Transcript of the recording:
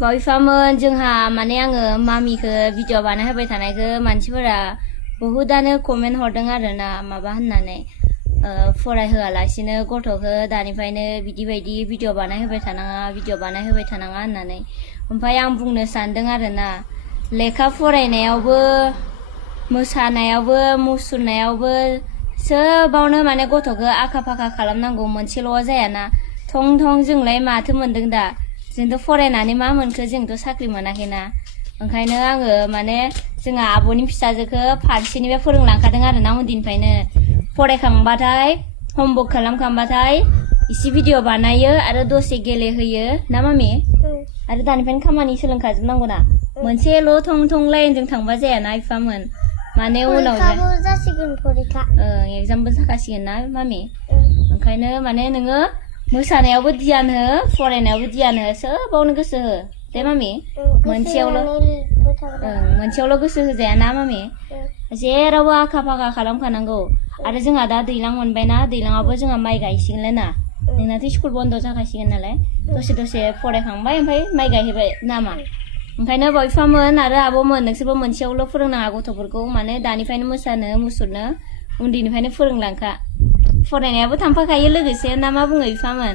बायफामोन जोंहा माने आङो मामिखौ भिडिअ बानाय होबाय थानायखौ मानसिफोरा बहुदानो कमेन्ट हरदों आरोना माबा होननानै फरायहोआलासिनो गथ'खौ दानिफ्रायनो बिदि बायदि भिडिअ बानाय होबाय थानाङा होननानै ओमफ्राय आं बुंनो सानदों आरोना लेखा फरायनायावबो मोसानायावबो मुसुरनायावबो सोबावनो माने गथ'खौ आखा फाखा खालामनांगौ मोनसेल' जायाना थं थं जोंलाय माथो मोनदों दा जोंथ' फरायनानै मा मोनखो जोंथ' साख्रि मोनाखैना ओंखायनो आङो माने जोंहा आब'नि फिसाजोखौ फारसेनिफ्राय फोरोंलांखादों आरोना उन्दैनिफ्रायनो फरायखांबाथाय होमवर्क खालामखांबाथाय इसे भिडिअ बानायो आरो दसे गेलेहोयो ना मामि आरो दानिफ्रायनो खामानि सोलोंखाजोबनांगौ ना मोनसेल' थं थं लाइनजों थांबा जायाना बिफामोन माने उनाव जासिगोन फरिखा एग्जामबो जाखासिगोन ना मामि ओंखायनो माने नोङो मोसानायावबो ध्यान हो फरायनायावबो ध्यान हो सोबावनो गोसो हो दे मामि मोनसेयावल' गोसो होजाया ना मामि जेरावबो आखा फाखा खालामखानांगौ आरो जोंहा दा दैज्लां मोनबायना दैज्लाङावबो जोंहा माइ गायसिगोनलाय ना नोंनाथ' स्कुल बन्द जाखासिगोन नालाय दसे फरायखांबाय ओमफ्राय माइ गायहैबाय नामा ओंखायनो बिफामोन आरो आब'मोन नोंसोरबो मोनसेयावल' फोरोंनाङा गथ'फोरखौ माने दानिफ्रायनो मोसानो मुसुरनो उन्दैनिफ्रायनो फोरोंलांखा फरायनायाबो थांफाखायो लोगोसे ना मा बुङो बिफामोन